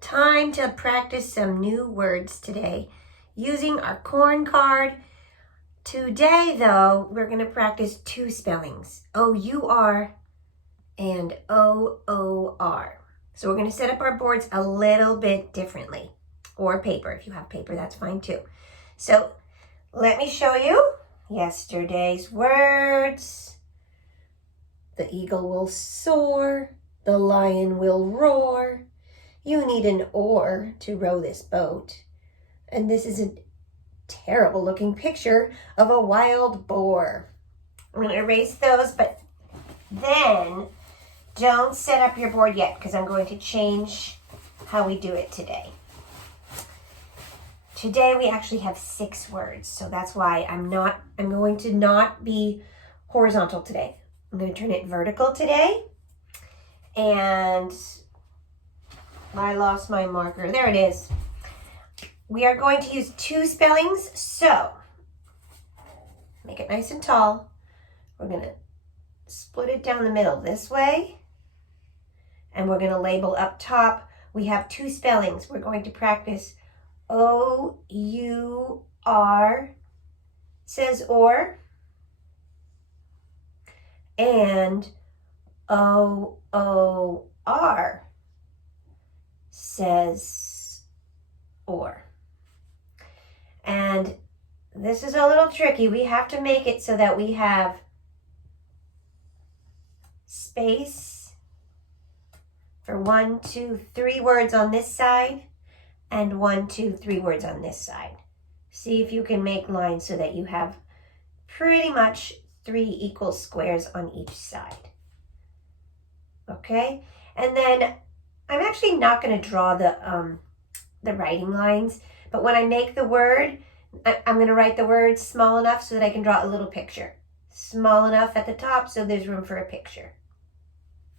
Time to practice some new words today using our corn card. Today, though, we're going to practice two spellings, O-U-R and O-O-R. So we're going to set up our boards a little bit differently, or paper. If you have paper, that's fine too. So let me show you yesterday's words. The eagle will soar, the lion will roar. You need an oar to row this boat. And this is a terrible looking picture of a wild boar. I'm going to erase those, but then don't set up your board yet because I'm going to change how we do it today. Today we actually have 6 words, so that's why I'm going to not be horizontal today. I'm going to turn it vertical today. And I lost my marker. There it is. We are going to use 2 spellings, so make it nice and tall. We're going to split it down the middle this way, and we're going to label up top. We have 2 spellings. We're going to practice O-U-R, says or, and O-O-R, says or. And this is a little tricky. We have to make it so that we have space for 1, 2, 3 words on this side and 1, 2, 3 words on this side. See if you can make lines so that you have pretty much 3 equal squares on each side. Okay? And then I'm actually not going to draw the writing lines, but when I make the word, I'm going to write the word small enough so that I can draw a little picture. Small enough at the top so there's room for a picture.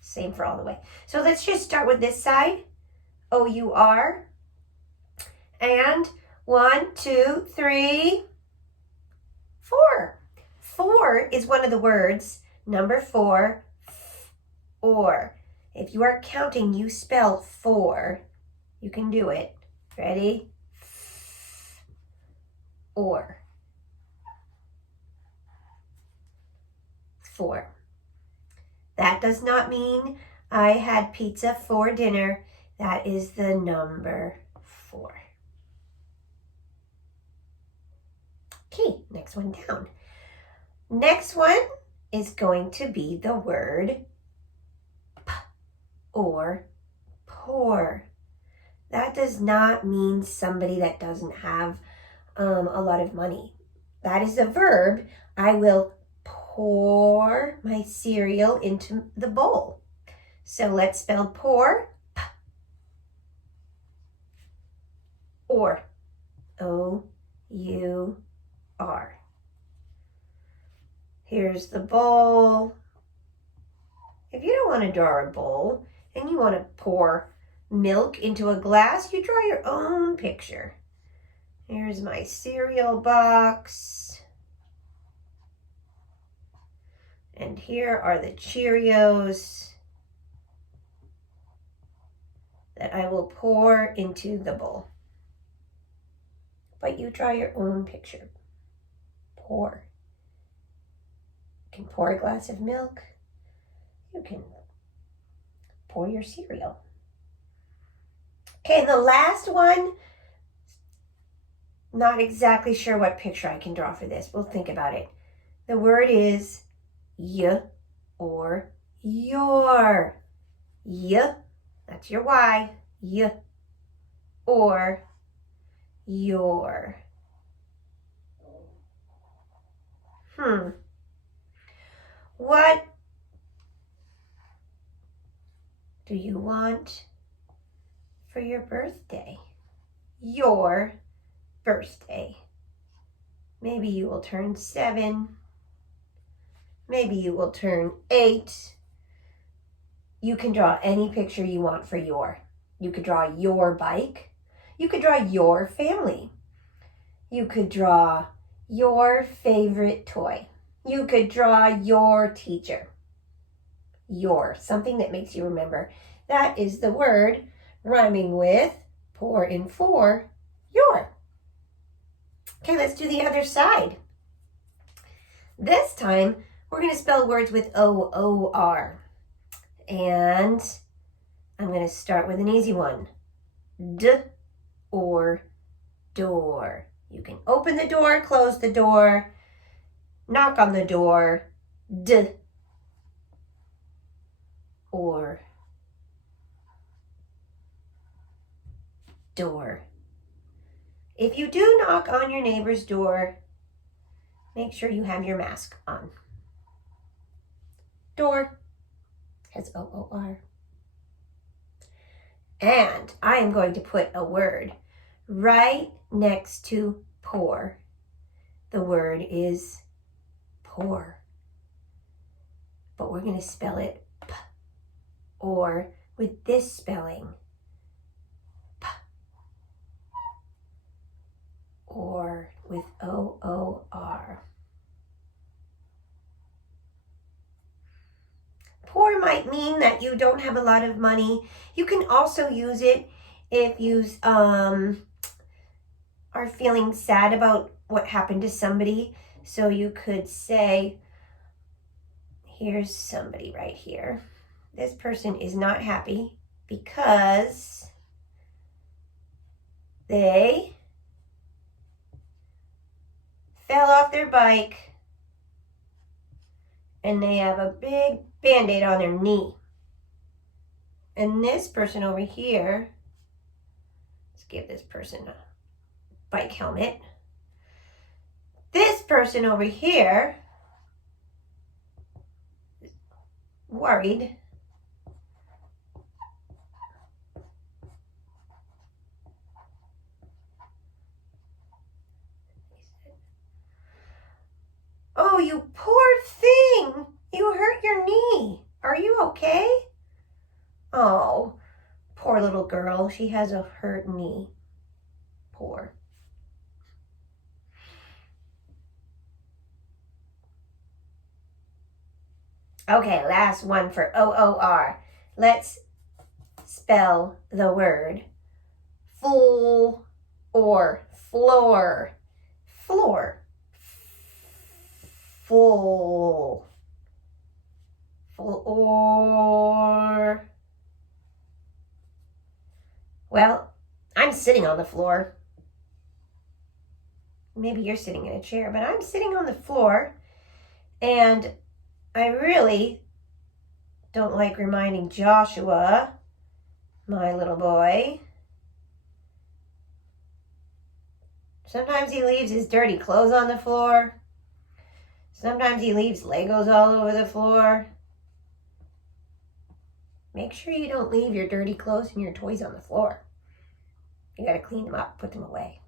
Same for all the way. So let's just start with this side, O-U-R, and 1, 2, 3, 4. 4 is one of the words, number 4, or. If you are counting, you spell 4. You can do it. Ready? Or. 4. That does not mean I had pizza for dinner. That is the number 4. Okay, next one down. Next one is going to be the word p or poor. That does not mean somebody that doesn't have a lot of money. That is a verb. I will pour my cereal into the bowl. So let's spell pour. P. Or. O-U-R. Here's the bowl. If you don't want to draw a bowl and you want to pour milk into a glass, you draw your own picture. Here's my cereal box. And here are the Cheerios that I will pour into the bowl. But you draw your own picture. Pour. You can pour a glass of milk. You can pour your cereal. Okay, the last one, not exactly sure what picture I can draw for this. We'll think about it. The word is y or your. Y, that's your Y. Y or your. What do you want for your birthday? Your birthday. Maybe you will turn 7. Maybe you will turn 8. You can draw any picture you want for your. You could draw your bike. You could draw your family. You could draw your favorite toy. You could draw your teacher. Your, something that makes you remember. That is the word rhyming with pour and for, your. Okay, let's do the other side. This time, we're going to spell words with O-O-R. And I'm going to start with an easy one. D or door. You can open the door, close the door, knock on the door. D or door. If you do knock on your neighbor's door, make sure you have your mask on. Door has O-O-R. And I am going to put a word right next to pour. The word is pour. But we're going to spell it P, or with this spelling. P. Or with O-O-R. Poor might mean that you don't have a lot of money. You can also use it if you are feeling sad about what happened to somebody. So you could say, here's somebody right here. This person is not happy because they fell off their bike and they have a big Band-Aid on their knee. And this person over here, let's give this person a bike helmet. This person over here is worried oh, you poor thing. You hurt your knee. Are you okay? Oh, poor little girl. She has a hurt knee. Poor. Okay, last one for O-O-R. Let's spell the word full or floor. Floor. Full. Floor. Well, I'm sitting on the floor. Maybe you're sitting in a chair, but I'm sitting on the floor, and I really don't like reminding Joshua, my little boy. Sometimes he leaves his dirty clothes on the floor. Sometimes he leaves Legos all over the floor. Make sure you don't leave your dirty clothes and your toys on the floor. You gotta clean them up, put them away.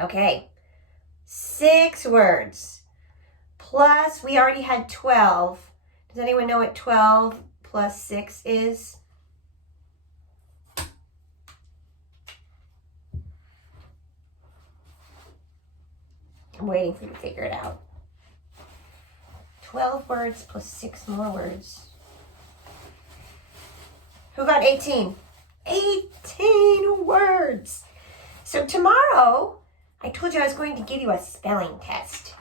Okay, 6 words. Plus, we already had 12. Does anyone know what 12 plus 6 is? I'm waiting for you to figure it out. 12 words plus 6 more words. Who got 18? 18 words. So tomorrow, I told you I was going to give you a spelling test.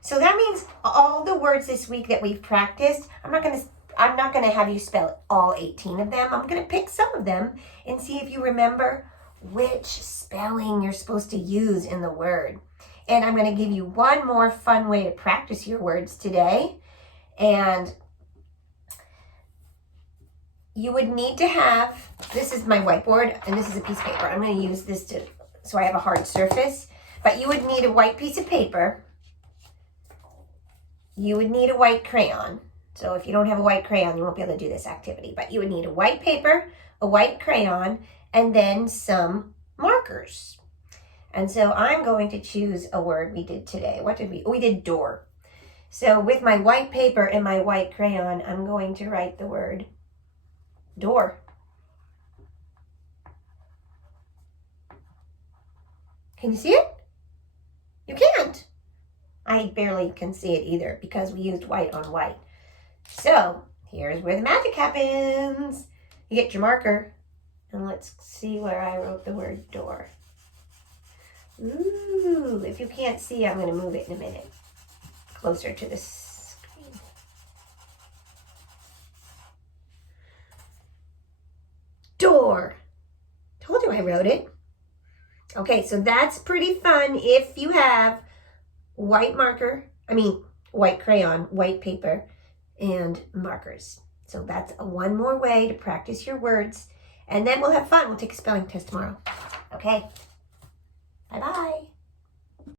So that means all the words this week that we've practiced, I'm not gonna have you spell all 18 of them. I'm gonna pick some of them and see if you remember which spelling you're supposed to use in the word. And I'm gonna give you one more fun way to practice your words today. And you would need to have, this is my whiteboard and this is a piece of paper. I'm going to use this so I have a hard surface. But you would need a white piece of paper. You would need a white crayon. So if you don't have a white crayon, you won't be able to do this activity. But you would need a white paper, a white crayon, and then some markers. And so I'm going to choose a word we did today. What did we? We did door. So with my white paper and my white crayon, I'm going to write the word door. Can you see it? You can't. I barely can see it either because we used white on white. So here's where the magic happens. You get your marker And let's see where I wrote the word door. Ooh, if you can't see, I'm going to move it in a minute. Closer to the screen. Door. Told you I wrote it. Okay, so that's pretty fun if you have white crayon, white paper, and markers. So that's one more way to practice your words. And then we'll have fun. We'll take a spelling test tomorrow. Okay. Bye-bye.